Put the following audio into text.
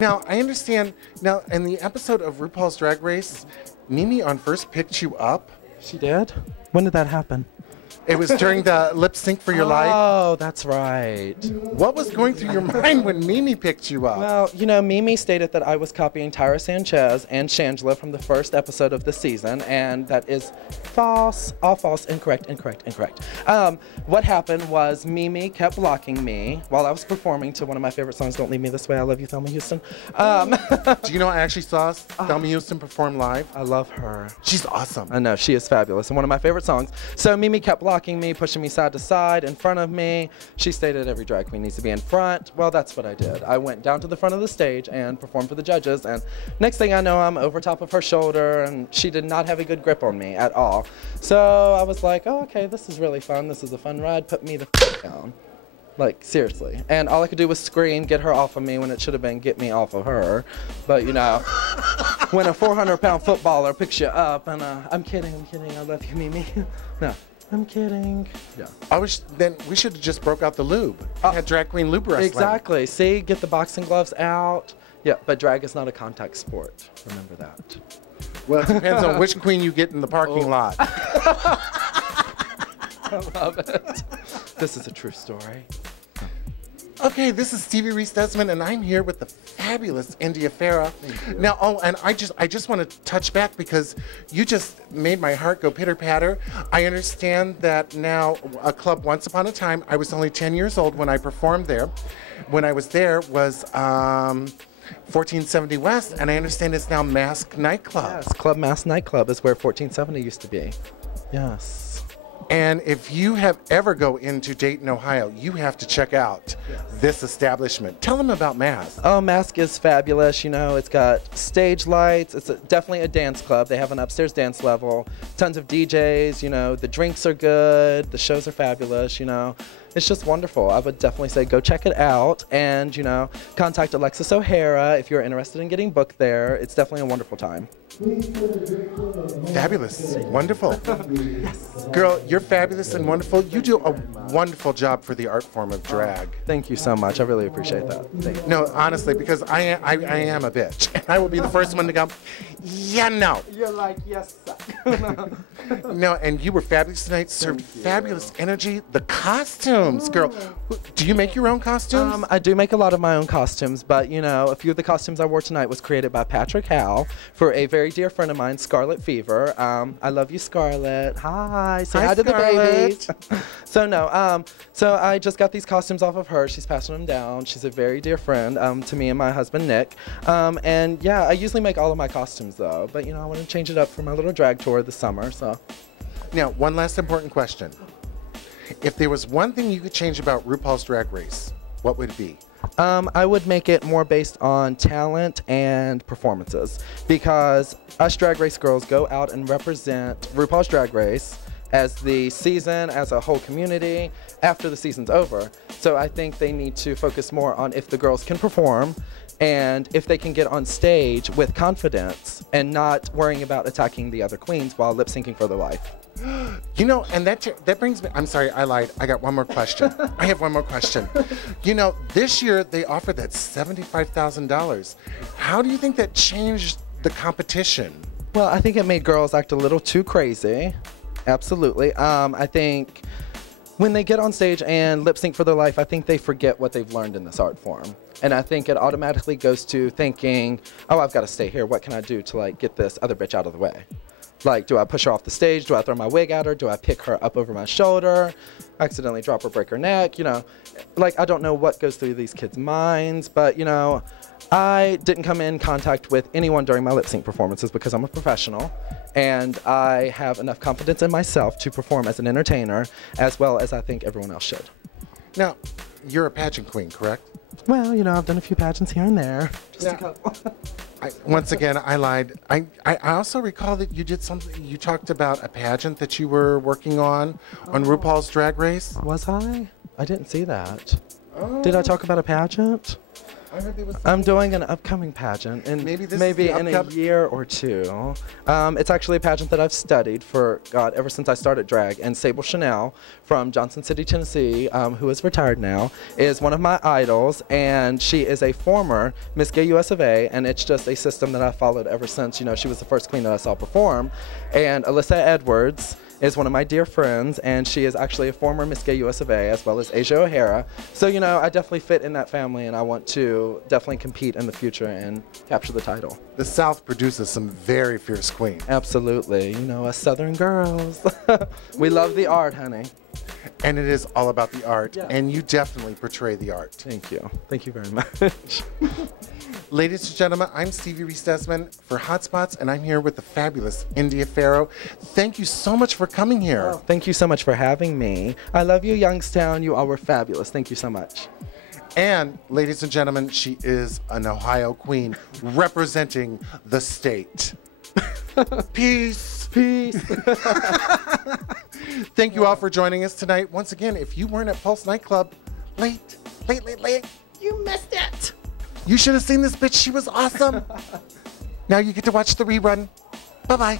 Now, I understand, now, in the episode of RuPaul's Drag Race, Mimi on first picked you up. She did? When did that happen? It was during the lip sync for your life. Oh, that's right. What was going through your mind when Mimi picked you up? Well, you know, Mimi stated that I was copying Tyra Sanchez and Shangela from the first episode of the season, and that is false. All false, incorrect. What happened was Mimi kept blocking me while I was performing to one of my favorite songs, Don't Leave Me This Way, I Love You, Thelma Houston. Do you know I actually saw Thelma Houston perform live? I love her. She's awesome. I know, she is fabulous and one of my favorite songs. So Mimi kept blocking me, pushing me side to side, in front of me. She stated every drag queen needs to be in front. Well, that's what I did. I went down to the front of the stage and performed for the judges, and next thing I know, I'm over top of her shoulder, and she did not have a good grip on me at all. So I was like, oh, okay, this is really fun. This is a fun ride. Put me the f down. Like, seriously. And all I could do was scream, get her off of me, when it should have been get me off of her. But, you know, when a 400-pound footballer picks you up, and I'm kidding, I love you, Mimi. No. I'm kidding. Yeah. Then we should have just broke out the lube. Had drag queen lube wrestling. Exactly. See, get the boxing gloves out. Yeah, but drag is not a contact sport. Remember that. Well, it depends on which queen you get in the parking lot. I love it. This is a true story. Okay, this is Stevie Reese Desmond, and I'm here with the fabulous India Ferrah. Now, and I just want to touch back because you just made my heart go pitter patter. I understand that now a club once upon a time, I was only 10 years old when I performed there. When I was there was 1470 West, and I understand it's now Mask Niteclub. Yes, Club Mask Niteclub is where 1470 used to be. Yes. And if you have ever go into Dayton, Ohio, you have to check out this establishment. Tell them about Mask. Oh, Mask is fabulous. You know, it's got stage lights. It's definitely a dance club. They have an upstairs dance level. Tons of DJs. You know, the drinks are good. The shows are fabulous. You know, it's just wonderful. I would definitely say go check it out. And, you know, contact Alexis O'Hara if you're interested in getting booked there. It's definitely a wonderful time. Fabulous. Wonderful. Yes. Girl, you're fabulous and wonderful. You do a wonderful job for the art form of drag. Thank you so much. I really appreciate that. Thank you. No, honestly, because I am a bitch. And I will be the first one to go, yeah, no. You're like, yes, sir. No, and you were fabulous tonight. Served fabulous energy. The costumes, girl. Do you make your own costumes? I do make a lot of my own costumes, but, you know, a few of the costumes I wore tonight was created by Patrick Howe for a very dear friend of mine, Scarlet Fever. I love you, Scarlet. Hi. Say hi to the babies. So no, so I just got these costumes off of her. She's passing them down. She's a very dear friend to me and my husband, Nick. And yeah, I usually make all of my costumes though, but you know, I want to change it up for my little drag tour this summer, so. Now, one last important question. If there was one thing you could change about RuPaul's Drag Race, what would it be? I would make it more based on talent and performances, because us Drag Race girls go out and represent RuPaul's Drag Race as the season, as a whole community, after the season's over. So I think they need to focus more on if the girls can perform and if they can get on stage with confidence and not worrying about attacking the other queens while lip syncing for their life. You know, and that brings me, I'm sorry, I lied. I got one more question. I have one more question. You know, this year they offered that $75,000. How do you think that changed the competition? Well, I think it made girls act a little too crazy. Absolutely. I think when they get on stage and lip sync for their life, I think they forget what they've learned in this art form. And I think it automatically goes to thinking, oh, I've got to stay here. What can I do to like get this other bitch out of the way? Like, do I push her off the stage? Do I throw my wig at her? Do I pick her up over my shoulder? Accidentally drop her, break her neck? You know, like, I don't know what goes through these kids' minds, but, you know, I didn't come in contact with anyone during my lip sync performances because I'm a professional and I have enough confidence in myself to perform as an entertainer as well as I think everyone else should. Now, you're a pageant queen, correct? Well, you know, I've done a few pageants here and there. Just a couple. Once again, I lied. I also recall that you did something, you talked about a pageant that you were working on RuPaul's Drag Race. Was I? I didn't see that. Oh. Did I talk about a pageant? I heard there was I'm doing an upcoming pageant, and maybe in a year or two. It's actually a pageant that I've studied for, God, ever since I started drag. And Sable Chanel from Johnson City, Tennessee, who is retired now, is one of my idols, and she is a former Miss Gay US of A, and it's just a system that I followed ever since, you know, she was the first queen that I saw perform. And Alyssa Edwards is one of my dear friends, and she is actually a former Miss Gay US of A, as well as Asia O'Hara. So, you know, I definitely fit in that family, and I want to definitely compete in the future and capture the title. The South produces some very fierce queens. Absolutely. You know, us Southern girls. We love the art, honey. And it is all about the art, Yeah. and you definitely portray the art. Thank you. Thank you very much. Ladies and gentlemen, I'm Stevie Reese Desmond for Hot Spots, and I'm here with the fabulous India Ferrah. Thank you so much for coming here. Oh, thank you so much for having me. I love you, Youngstown. You all were fabulous. Thank you so much. And ladies and gentlemen, she is an Ohio queen representing the state. Peace. Peace. Thank you all for joining us tonight. Once again, if you weren't at Pulse Nite Club, late, you missed it. You should have seen this bitch. She was awesome. Now you get to watch the rerun. Bye-bye.